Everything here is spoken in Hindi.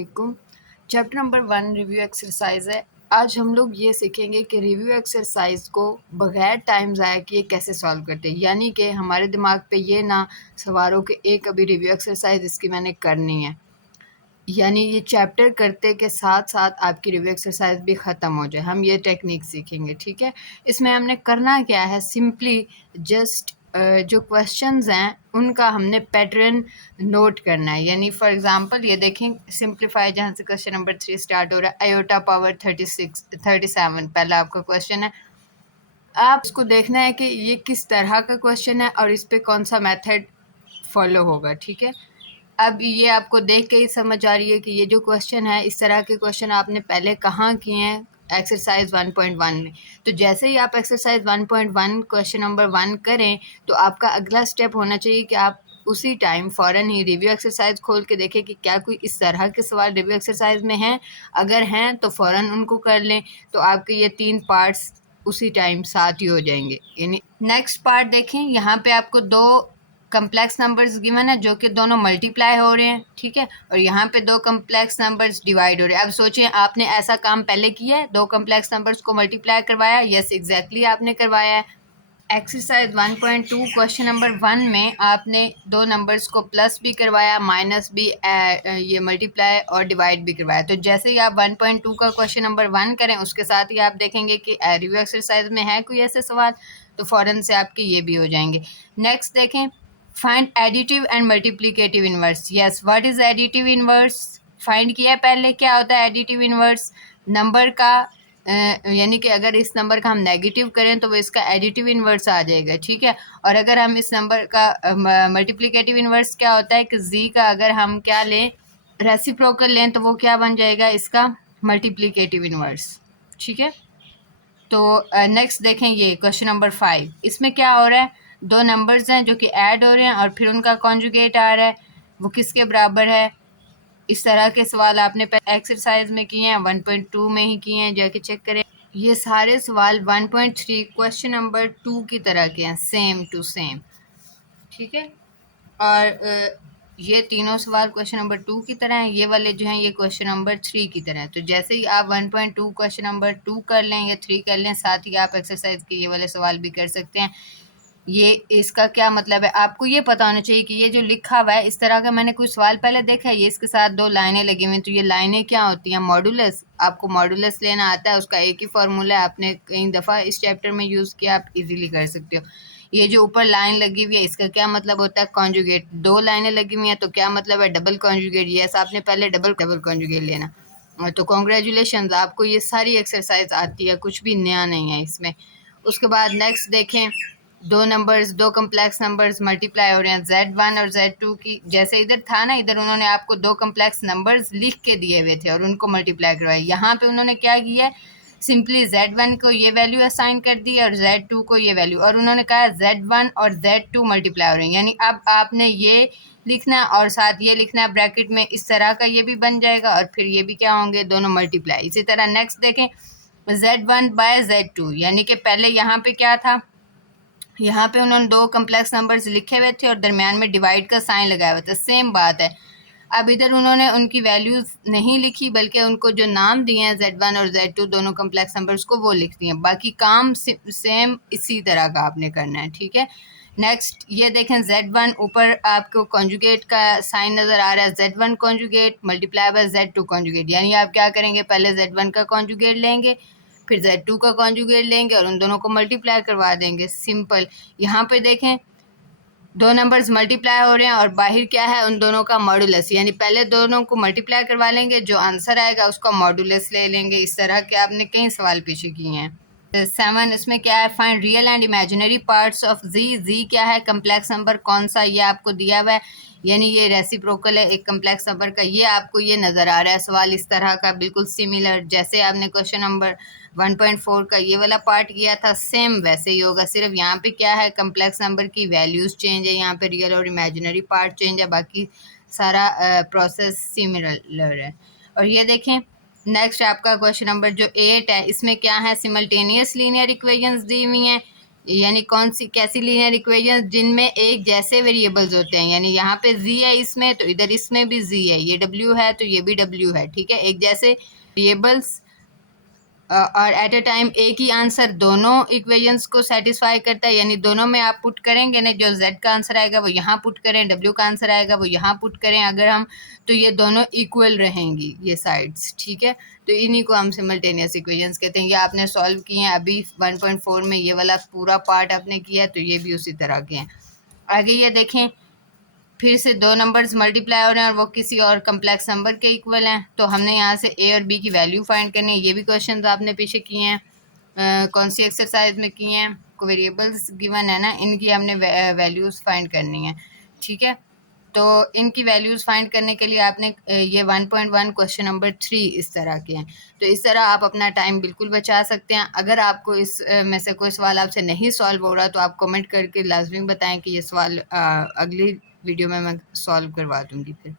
वालेकुम। चैप्टर नंबर 1 रिव्यू एक्सरसाइज है। आज हम लोग ये सीखेंगे कि रिव्यू एक्सरसाइज को बगैर टाइम ज़ाया किए कैसे सॉल्व करते हैं, यानी कि हमारे दिमाग पे ये ना सवार हो कि एक अभी रिव्यू एक्सरसाइज इसकी मैंने करनी है, यानी ये चैप्टर करते के साथ साथ आपकी रिव्यू एक्सरसाइज भी ख़त्म हो जाए। हम ये टेक्निक सीखेंगे, ठीक है। इसमें हमने करना क्या है, सिंपली जस्ट जो क्वेश्चंस हैं उनका हमने पैटर्न नोट करना है। यानी फॉर एग्जांपल ये देखें, सिंप्लीफाई जहाँ से क्वेश्चन नंबर 3 स्टार्ट हो रहा है, आयोटा पावर 37 पहला आपका क्वेश्चन है। आप इसको देखना है कि ये किस तरह का क्वेश्चन है और इस पे कौन सा मेथड फॉलो होगा, ठीक है। अब ये आपको देख के ही समझ आ रही है कि ये जो क्वेश्चन है, इस तरह के क्वेश्चन आपने पहले कहाँ किए हैं, एक्सरसाइज 1.1 में। तो जैसे ही आप एक्सरसाइज 1.1 क्वेश्चन नंबर 1 करें तो आपका अगला स्टेप होना चाहिए कि आप उसी टाइम फ़ौरन ही रिव्यू एक्सरसाइज खोल के देखें कि क्या कोई इस तरह के सवाल रिव्यू एक्सरसाइज में हैं। अगर हैं तो फ़ौरन उनको कर लें, तो आपके ये 3 पार्ट्स उसी टाइम साथ ही हो जाएंगे। यानी नेक्स्ट पार्ट देखें, यहाँ पे आपको 2 कम्प्लेक्स नंबर्स गिवन है जो कि दोनों मल्टीप्लाई हो रहे हैं, ठीक है, और यहाँ पे 2 कम्प्लेक्स नंबर्स डिवाइड हो रहे हैं। अब सोचिए, आपने ऐसा काम पहले किया है, 2 कम्प्लेक्स नंबर्स को मल्टीप्लाई करवाया। यस, एग्जैक्टली आपने करवाया है। एक्सरसाइज 1.2 क्वेश्चन नंबर 1 में आपने 2 नंबर्स को प्लस भी करवाया, माइनस भी, ये मल्टीप्लाई और डिवाइड भी करवाया। तो जैसे ही आप 1.2 का क्वेश्चन नंबर 1 करें, उसके साथ ही आप देखेंगे कि रिव्यू एक्सरसाइज में है कोई ऐसे सवाल, तो फ़ौरन से आपके ये भी हो जाएंगे। नेक्स्ट देखें, find additive and multiplicative inverse. Yes, what is additive inverse? Find किया पहले, क्या होता है एडिटिव इनवर्स? नंबर का यानी कि अगर इस नंबर का हम नेगेटिव करें तो वो इसका एडिटिव इनवर्स आ जाएगा, ठीक है। और अगर हम इस नंबर का मल्टीप्लिकेटिव इनवर्स क्या होता है कि जी का अगर हम क्या लें, रेसिप्रोकल लें, तो वो क्या बन जाएगा, इसका मल्टीप्लिकेटिव इनवर्स, ठीक है। तो नेक्स्ट देखें, ये क्वेश्चन नंबर 5, इसमें क्या हो रहा है, 2 नंबर्स हैं जो कि ऐड हो रहे हैं और फिर उनका कॉन्जुगेट आ रहा है, वो किसके बराबर है। इस तरह के सवाल आपने एक्सरसाइज में किए हैं, 1.2 में ही किए हैं, जाके चेक करें। ये सारे सवाल 1.3 क्वेश्चन नंबर 2 की तरह के हैं, सेम टू सेम, ठीक है। और ये तीनों सवाल क्वेश्चन नंबर 2 की तरह हैं, ये वाले जो हैं ये क्वेश्चन नंबर 3 की तरह है। तो जैसे ही आप 1.2 क्वेश्चन नंबर 2 कर लें या 3 कर लें, साथ ही आप एक्सरसाइज के ये वाले सवाल भी कर सकते हैं। ये इसका क्या मतलब है, आपको ये पता होना चाहिए कि ये जो लिखा हुआ है, इस तरह का मैंने कोई सवाल पहले देखा है, ये इसके साथ 2 लाइनें लगी हुई हैं, तो ये लाइनें क्या होती हैं, मॉडुलस। आपको मॉडुलस लेना आता है, उसका एक ही फार्मूला है, आपने कई दफ़ा इस चैप्टर में यूज़ किया, आप इजीली कर सकते हो। ये जो ऊपर लाइन लगी हुई है, इसका क्या मतलब होता है, कॉन्जुगेट। 2 लाइनें लगी हुई हैं तो क्या मतलब है, डबल कॉन्जुगेट। ये ऐसा आपने पहले डबल कॉन्जुगेट लेना। तो कॉन्ग्रेचुलेशन, आपको ये सारी एक्सरसाइज आती है, कुछ भी नया नहीं है इसमें। उसके बाद नेक्स्ट देखें, 2 कम्प्लेक्स नंबर्स मल्टीप्लाई हो रहे हैं, Z1 और Z2 की। जैसे इधर था ना, इधर उन्होंने आपको 2 कम्प्लेक्स नंबर्स लिख के दिए हुए थे और उनको मल्टीप्लाई करवाया। यहाँ पे उन्होंने क्या किया है, सिंपली Z1 को ये वैल्यू असाइन कर दी और Z2 को ये वैल्यू, और उन्होंने कहा Z1 और Z2 मल्टीप्लाई हो रहे हैं। यानी अब आपने ये लिखना और साथ ये लिखना है ब्रैकेट में, इस तरह का ये भी बन जाएगा और फिर ये भी क्या होंगे, दोनों मल्टीप्लाई। इसी तरह नेक्स्ट देखें, Z1 बाय Z2, यानी कि पहले यहाँ पे क्या था, यहाँ पे उन्होंने 2 कम्प्लेक्स नंबर्स लिखे हुए थे और दरमियान में डिवाइड का साइन लगाया हुआ था, सेम बात है। अब इधर उन्होंने उनकी वैल्यूज़ नहीं लिखी, बल्कि उनको जो नाम दिए हैं Z1 और Z2 दोनों कम्प्लेक्स नंबर्स को, वो लिख दिए। बाकी काम सेम इसी तरह का आपने करना है, ठीक है। नेक्स्ट ये देखें, Z1 ऊपर आपको कॉन्जुगेट का साइन नज़र आ रहा है, Z1 conjugate multiply by Z2 conjugate. यानी आप क्या करेंगे, पहले Z1 का कॉन्जुगेट लेंगे, फिर Z2 का कॉन्जुगेट लेंगे और उन दोनों को मल्टीप्लाई करवा देंगे, सिंपल। यहाँ पे देखें, 2 नंबर्स मल्टीप्लाई हो रहे हैं और बाहर क्या है, उन दोनों का मॉडुलस। यानी पहले दोनों को मल्टीप्लाई करवा लेंगे, जो आंसर आएगा उसका मॉडुलस ले लेंगे। इस तरह के आपने कई सवाल पीछे किए हैं। 7 इसमें क्या है, find real and imaginary parts of z क्या है, कम्प्लेक्स नंबर कौन सा, ये आपको दिया हुआ है। यानी ये रेसिप्रोकल है एक कम्प्लेक्स नंबर का, ये आपको ये नज़र आ रहा है सवाल इस तरह का, बिल्कुल सिमिलर जैसे आपने क्वेश्चन नंबर 1.4 का ये वाला पार्ट किया था, सेम वैसे ही होगा। सिर्फ यहाँ पे क्या है, कम्प्लेक्स नंबर की वैल्यूज़ चेंज है, यहाँ पे रियल और इमेजिनरी पार्ट चेंज है, बाकी सारा प्रोसेस सिमिलर है। और ये देखें, नेक्स्ट आपका क्वेश्चन नंबर जो 8 है, इसमें क्या है, सिमल्टेनियस लीनियर इक्वेशंस दी हुई हैं। यानी कौन सी कैसी लीनियर इक्वेशन जिनमें एक जैसे वेरिएबल्स होते हैं, यानी यहाँ पे z है इसमें तो इधर इसमें भी z है, ये w है तो ये भी w है, ठीक है। एक जैसे वेरिएबल्स और एट अ टाइम एक ही आंसर दोनों इक्वेशंस को सेटिस्फाई करता है, यानी दोनों में आप पुट करेंगे ना, जो z का आंसर आएगा वो यहाँ पुट करें, w का आंसर आएगा वो यहाँ पुट करें अगर हम, तो ये दोनों इक्वल रहेंगी ये साइड्स, ठीक है। तो इन्हीं को हम सिमल्टेनियस इक्वेशंस कहते हैं। ये आपने सॉल्व किए हैं अभी 1.4 में, ये वाला पूरा पार्ट आपने किया है, तो ये भी उसी तरह के हैं। आगे ये देखें, फिर से दो नंबर्स मल्टीप्लाई हो रहे हैं और वो किसी और कम्प्लेक्स नंबर के इक्वल हैं, तो हमने यहाँ से ए और बी की वैल्यू फाइंड करनी है। ये भी क्वेश्चन आपने पीछे किए हैं, कौन सी एक्सरसाइज में किए हैं, को वेरिएबल्स गिवन है ना, इनकी हमने वैल्यूज़ फाइंड करनी है, ठीक है। तो इनकी वैल्यूज़ फाइंड करने के लिए आपने ये 1.1 क्वेश्चन नंबर 3 इस तरह के हैं। तो इस तरह आप अपना टाइम बिल्कुल बचा सकते हैं। अगर आपको इस में से कोई सवाल आपसे नहीं सॉल्व हो रहा तो आप कमेंट करके लाजमी बताएं कि ये सवाल अगली वीडियो में मैं सॉल्व करवा दूंगी फिर।